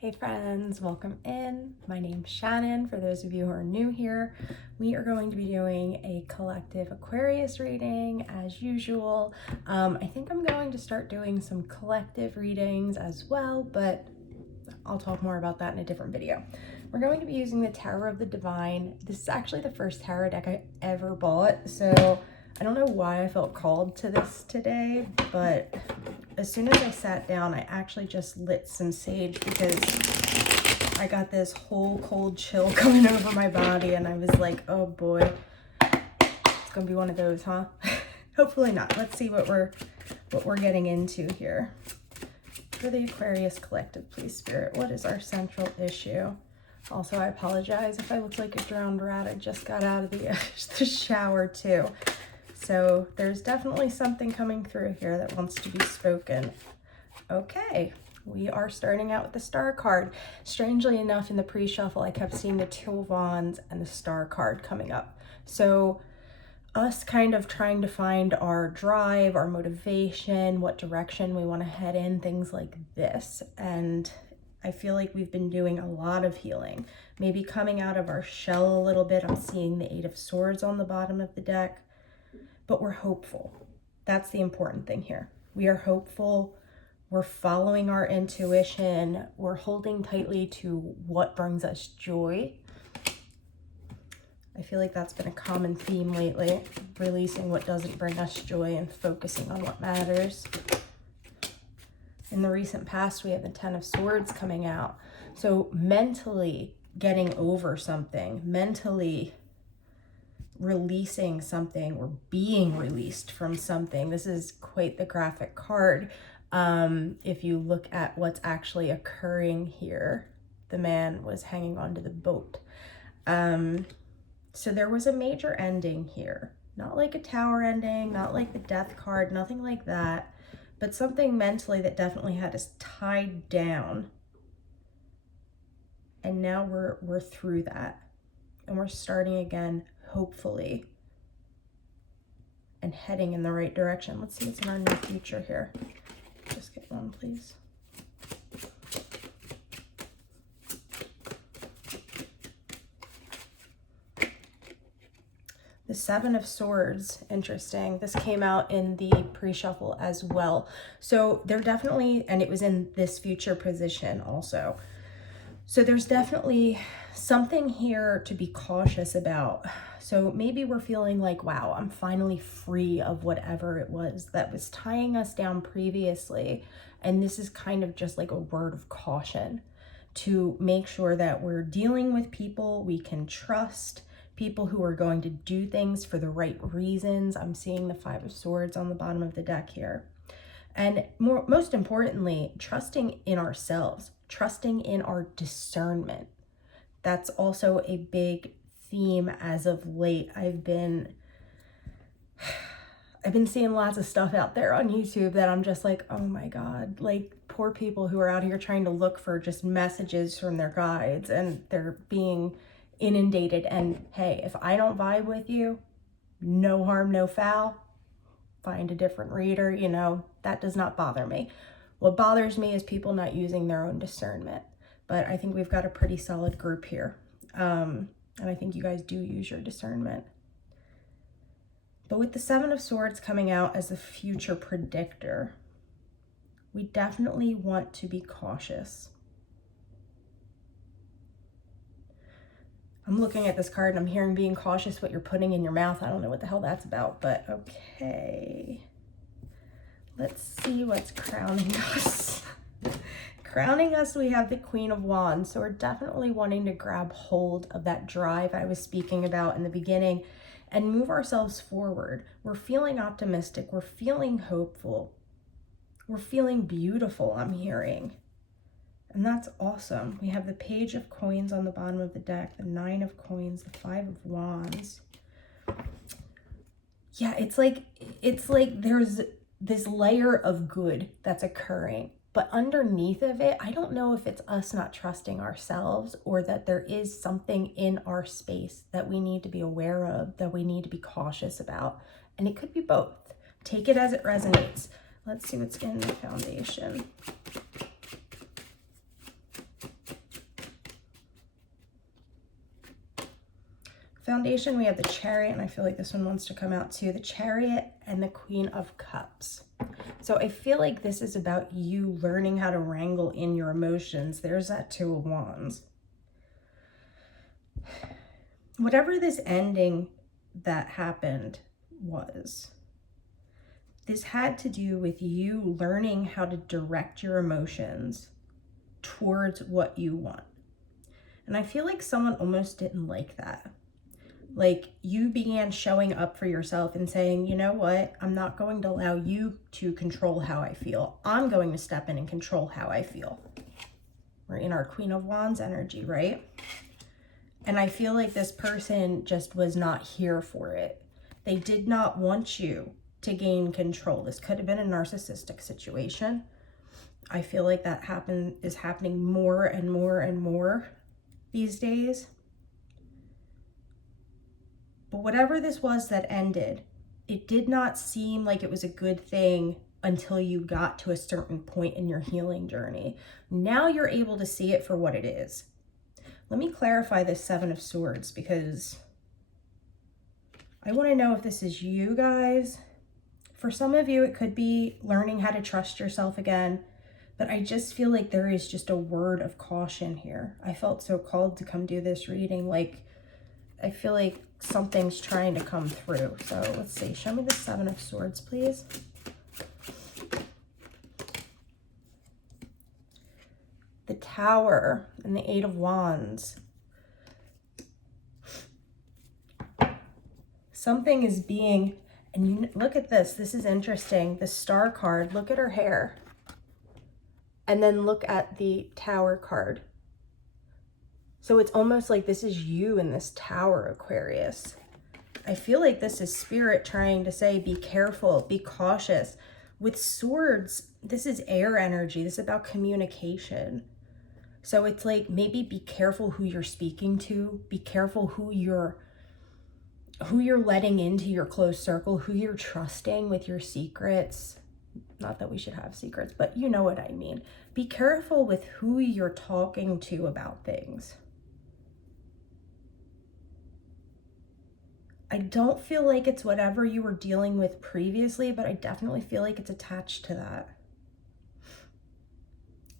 Hey friends, welcome in. My name's Shannon. For those of you who are new here, we are going to be doing a collective Aquarius reading as usual. I think I'm going to start doing some collective readings as well, but I'll talk more about that in a different video. We're going to be using the Tower of the Divine. This is actually the first tarot deck I ever bought, so I don't know why I felt called to this today, but as soon as I sat down, I actually just lit some sage because I got this whole cold chill coming over my body, and I was like, oh boy, it's gonna be one of those, huh? Hopefully not. Let's see what we're getting into here. For the Aquarius collective, please, Spirit, what is our central issue? Also, I apologize if I look like a drowned rat. I just got out of the shower too. So there's definitely something coming through here that wants to be spoken. Okay, we are starting out with the Star card. Strangely enough, in the pre-shuffle, I kept seeing the Two of Wands and the Star card coming up. So us kind of trying to find our drive, our motivation, what direction we want to head in, things like this. And I feel like we've been doing a lot of healing, maybe coming out of our shell a little bit. I'm seeing the Eight of Swords on the bottom of the deck. But we're hopeful. That's the important thing here. We are hopeful. We're following our intuition. We're holding tightly to what brings us joy. I feel like that's been a common theme lately, releasing what doesn't bring us joy and focusing on what matters. In the recent past, we have the Ten of Swords coming out. So mentally getting over something, mentally releasing something or being released from something. This is quite the graphic card. If you look at what's actually occurring here, the man was hanging onto the boat. So there was a major ending here, not like a Tower ending, not like the Death card, nothing like that, but something mentally that definitely had us tied down. And now we're through that, and we're starting again, hopefully, and heading in the right direction. Let's see what's in our new future here. Just get one, please. The Seven of Swords, interesting. This came out in the pre-shuffle as well. So they're definitely, and it was in this future position also. So there's definitely something here to be cautious about. So maybe we're feeling like, wow, I'm finally free of whatever it was that was tying us down previously. And this is kind of just like a word of caution to make sure that we're dealing with people we can trust, people who are going to do things for the right reasons. I'm seeing the Five of Swords on the bottom of the deck here. And most importantly, trusting in ourselves, trusting in our discernment. That's also a big theme as of late. I've been seeing lots of stuff out there on YouTube that I'm just like, oh my God, like poor people who are out here trying to look for just messages from their guides, and they're being inundated. And hey, if I don't vibe with you, no harm, no foul. Find a different reader, you know, that does not bother me. What bothers me is people not using their own discernment. But I think we've got a pretty solid group here. And I think you guys do use your discernment. But with the Seven of Swords coming out as the future predictor, we definitely want to be cautious. I'm looking at this card and I'm hearing being cautious what you're putting in your mouth. I don't know what the hell that's about, but okay. Let's see what's crowning us. Crowning us, we have the Queen of Wands. So we're definitely wanting to grab hold of that drive I was speaking about in the beginning and move ourselves forward. We're feeling optimistic. We're feeling hopeful. We're feeling beautiful, I'm hearing. And that's awesome. We have the Page of Coins on the bottom of the deck, the Nine of Coins, the Five of Wands. Yeah, it's like there's this layer of good that's occurring. But underneath of it, I don't know if it's us not trusting ourselves or that there is something in our space that we need to be aware of, that we need to be cautious about. And it could be both. Take it as it resonates. Let's see what's in the foundation. foundation, we have the Chariot, and I feel like this one wants to come out too. The Chariot and the Queen of Cups. So I feel like this is about you learning how to wrangle in your emotions. There's that Two of Wands. Whatever this ending that happened was, this had to do with you learning how to direct your emotions towards what you want. And I feel like someone almost didn't like that. Like, you began showing up for yourself and saying, you know what, I'm not going to allow you to control how I feel. I'm going to step in and control how I feel. We're in our Queen of Wands energy, right? And I feel like this person just was not here for it. They did not want you to gain control. This could have been a narcissistic situation. I feel like that is happening more and more and more these days. But whatever this was that ended, it did not seem like it was a good thing until you got to a certain point in your healing journey. Now you're able to see it for what it is. Let me clarify this Seven of Swords, because I want to know if this is you guys. For some of you, it could be learning how to trust yourself again. But I just feel like there is just a word of caution here. I felt so called to come do this reading. Like, I feel like something's trying to come through. So let's see. Show me the Seven of Swords, please. The Tower and the Eight of Wands. Something is being, and you look at this. This is interesting. The Star card. Look at her hair. And then look at the Tower card. So it's almost like this is you in this Tower, Aquarius. I feel like this is Spirit trying to say, be careful, be cautious. With Swords, this is air energy. This is about communication. So it's like, maybe be careful who you're speaking to. Be careful who you're letting into your close circle, who you're trusting with your secrets. Not that we should have secrets, but you know what I mean. Be careful with who you're talking to about things. I don't feel like it's whatever you were dealing with previously, but I definitely feel like it's attached to that.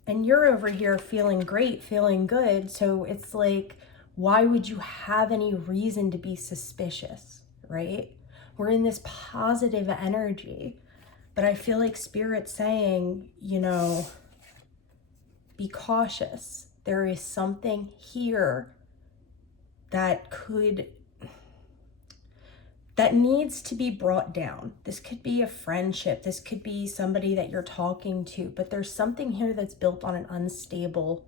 And you're over here feeling great, feeling good. So it's like, why would you have any reason to be suspicious, right? We're in this positive energy. But I feel like Spirit's saying, you know, be cautious. There is something here that needs to be brought down. This could be a friendship. This could be somebody that you're talking to. But there's something here that's built on an unstable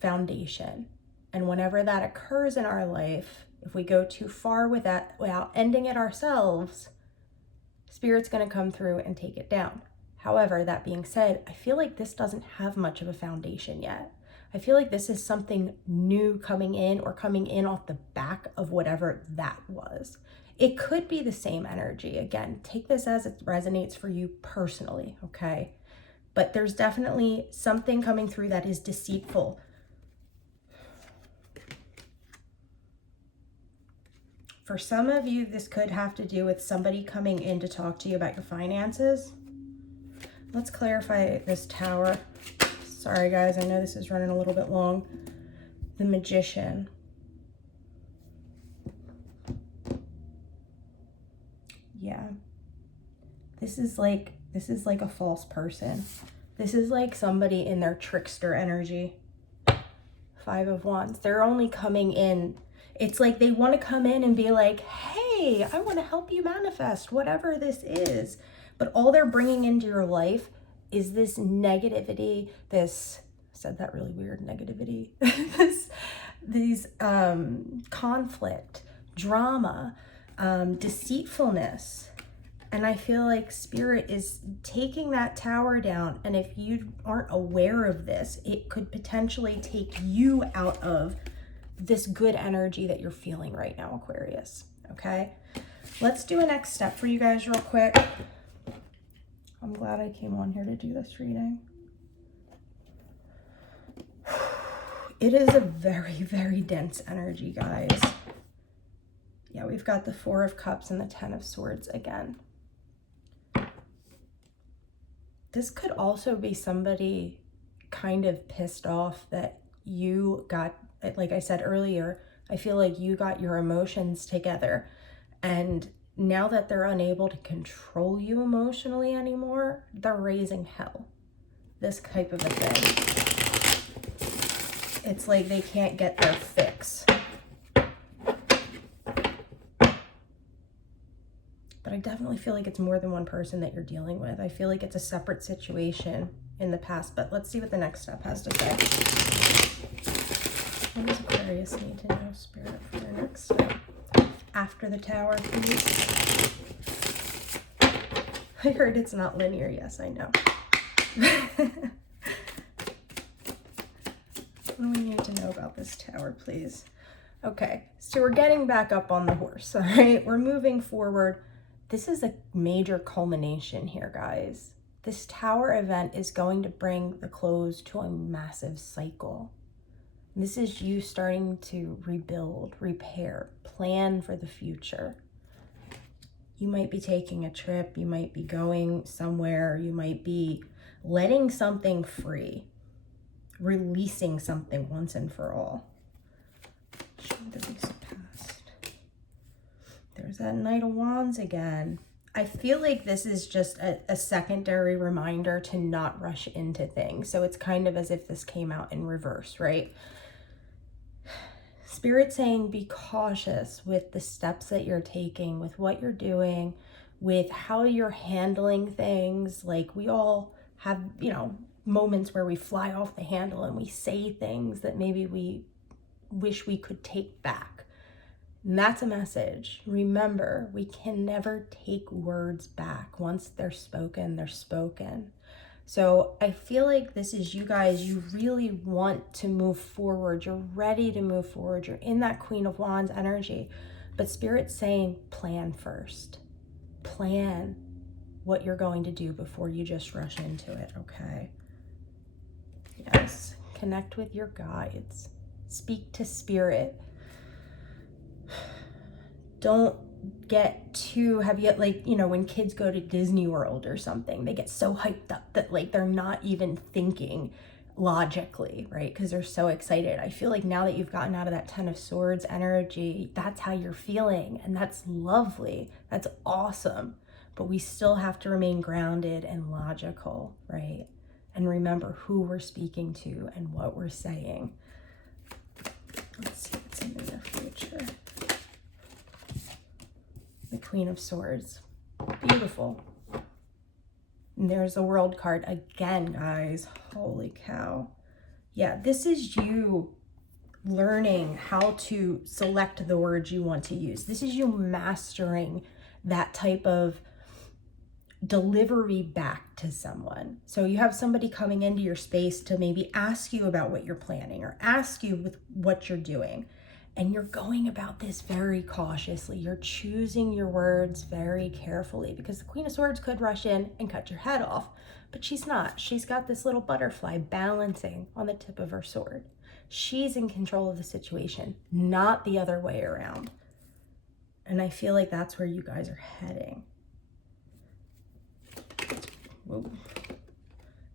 foundation. And whenever that occurs in our life, if we go too far with that without ending it ourselves, Spirit's going to come through and take it down. However, that being said, I feel like this doesn't have much of a foundation yet. I feel like this is something new coming in, or coming in off the back of whatever that was. It could be the same energy. Again, take this as it resonates for you personally, okay? But there's definitely something coming through that is deceitful. For some of you, this could have to do with somebody coming in to talk to you about your finances. Let's clarify this Tower. Sorry guys, I know this is running a little bit long. The Magician. Yeah. This is like a false person. This is like somebody in their trickster energy. Five of Wands. They're only coming in. It's like they want to come in and be like, hey, I want to help you manifest whatever this is. But all they're bringing into your life is this negativity, this, I said that really weird, negativity, these conflict, drama, deceitfulness. And I feel like Spirit is taking that Tower down. And if you aren't aware of this, it could potentially take you out of this good energy that you're feeling right now, Aquarius. Okay, let's do a next step for you guys real quick. I'm glad I came on here to do this reading. It is a very, very dense energy, guys. we've got the Four of Cups and the Ten of Swords again. This could also be somebody kind of pissed off that you got, like I said earlier, I feel like you got your emotions together, and now that they're unable to control you emotionally anymore, they're raising hell. This type of a thing. It's like they can't get their fix. But I definitely feel like it's more than one person that you're dealing with. I feel like it's a separate situation in the past, but let's see what the next step has to say. What does Aquarius need to know, Spirit, for their next step? After the Tower, please. I heard it's not linear. Yes, I know. What do we need to know about this Tower, please? Okay, so we're getting back up on the horse, all right? We're moving forward. This is a major culmination here, guys. This Tower event is going to bring the close to a massive cycle. This is you starting to rebuild, repair, plan for the future. You might be taking a trip, you might be going somewhere, you might be letting something free, releasing something once and for all. Show the recent past. There's that Knight of Wands again. I feel like this is just a secondary reminder to not rush into things. So it's kind of as if this came out in reverse, right? Spirit saying be cautious with the steps that you're taking, with what you're doing, with how you're handling things. Like we all have, you know, moments where we fly off the handle and we say things that maybe we wish we could take back. And that's a message. Remember, we can never take words back. Once they're spoken, they're spoken. So I feel like this is you guys, you really want to move forward. You're ready to move forward. You're in that Queen of Wands energy. But Spirit's saying plan first. Plan what you're going to do before you just rush into it, okay? Yes, connect with your guides. Speak to Spirit. Don't get too heavy, like, you know, when kids go to Disney World or something, they get so hyped up that like they're not even thinking logically, right? Because they're so excited. I feel like now that you've gotten out of that Ten of Swords energy, that's how you're feeling, and that's lovely. That's awesome. But we still have to remain grounded and logical, right? And remember who we're speaking to and what we're saying. Let's see what's in the near future. The Queen of Swords. Beautiful. And there's the World card again, guys. Holy cow. Yeah, this is you learning how to select the words you want to use. This is you mastering that type of delivery back to someone. So you have somebody coming into your space to maybe ask you about what you're planning or ask you with what you're doing. And you're going about this very cautiously. You're choosing your words very carefully because the Queen of Swords could rush in and cut your head off, but she's not. She's got this little butterfly balancing on the tip of her sword. She's in control of the situation, not the other way around. And I feel like that's where you guys are heading. Whoa.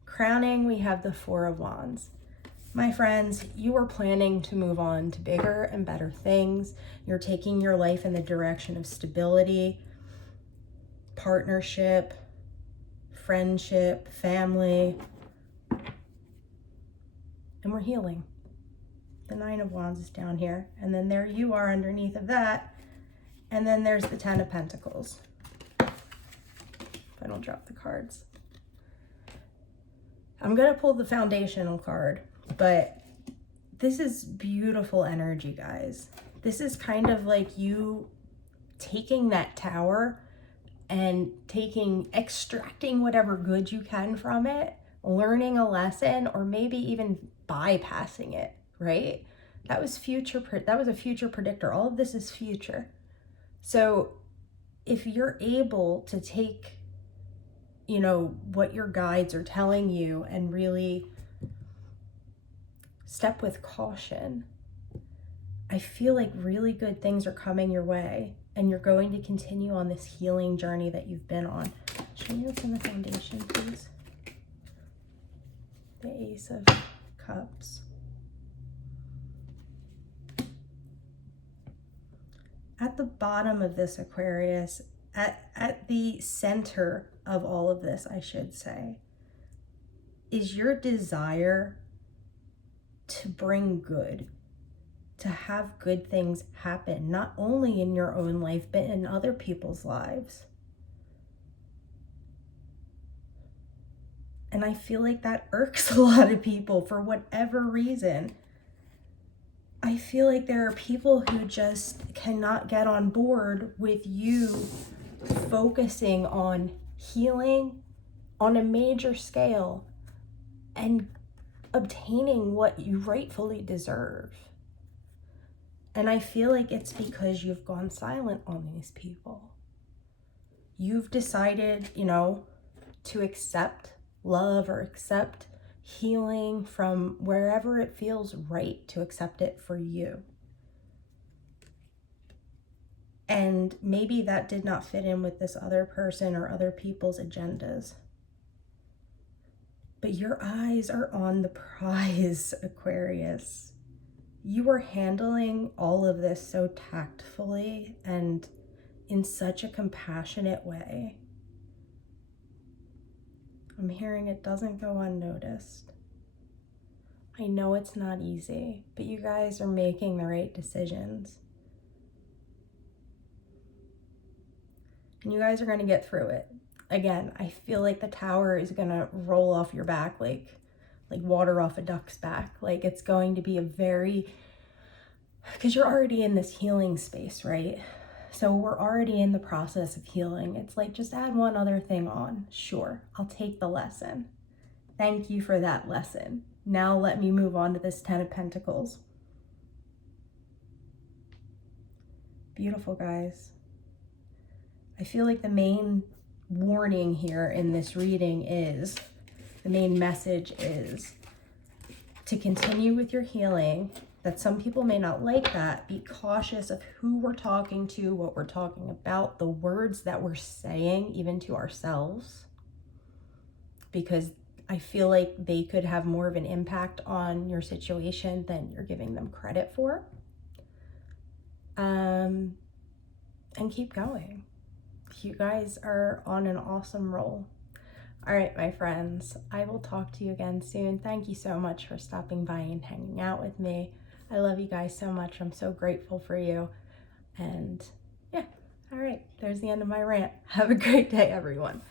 Crowning, we have the Four of Wands. My friends, you are planning to move on to bigger and better things. You're taking your life in the direction of stability, partnership, friendship, family, and we're healing. The Nine of Wands is down here, and then there you are underneath of that, and then there's the Ten of Pentacles. If I don't drop the cards. I'm gonna pull the foundational card, but this is beautiful energy, guys. This is kind of like you taking that tower and extracting whatever good you can from it, learning a lesson, or maybe even bypassing it, right? That was a future predictor. All of this is future. So if you're able to take, you know, what your guides are telling you and really step with caution, I feel like really good things are coming your way. and you're going to continue on this healing journey that you've been on. Show me what's in the foundation, please. The Ace of Cups. At the bottom of this, Aquarius, at the center of all of this, I should say, is your desire to bring good, to have good things happen, not only in your own life, but in other people's lives. And I feel like that irks a lot of people for whatever reason. I feel like there are people who just cannot get on board with you focusing on healing on a major scale and obtaining what you rightfully deserve. And I feel like it's because you've gone silent on these people. You've decided, to accept love or accept healing from wherever it feels right to accept it for you. And maybe that did not fit in with this other person or other people's agendas. But your eyes are on the prize, Aquarius. You are handling all of this so tactfully and in such a compassionate way. I'm hearing it doesn't go unnoticed. I know it's not easy, but you guys are making the right decisions. And you guys are going to get through it. Again, I feel like the tower is going to roll off your back like water off a duck's back. Like it's going to be because you're already in this healing space, right? So we're already in the process of healing. It's like, just add one other thing on. Sure, I'll take the lesson. Thank you for that lesson. Now let me move on to this 10 of Pentacles. Beautiful, guys. I feel like the main warning here in this reading is, the main message is to continue with your healing. That some people may not like that. Be cautious of who we're talking to, what we're talking about, the words that we're saying, even to ourselves. Because I feel like they could have more of an impact on your situation than you're giving them credit for. And keep going. You guys are on an awesome roll. All right, my friends, I will talk to you again soon. Thank you so much for stopping by and hanging out with me. I love you guys so much. I'm so grateful for you. And yeah, all right, there's the end of my rant. Have a great day, everyone.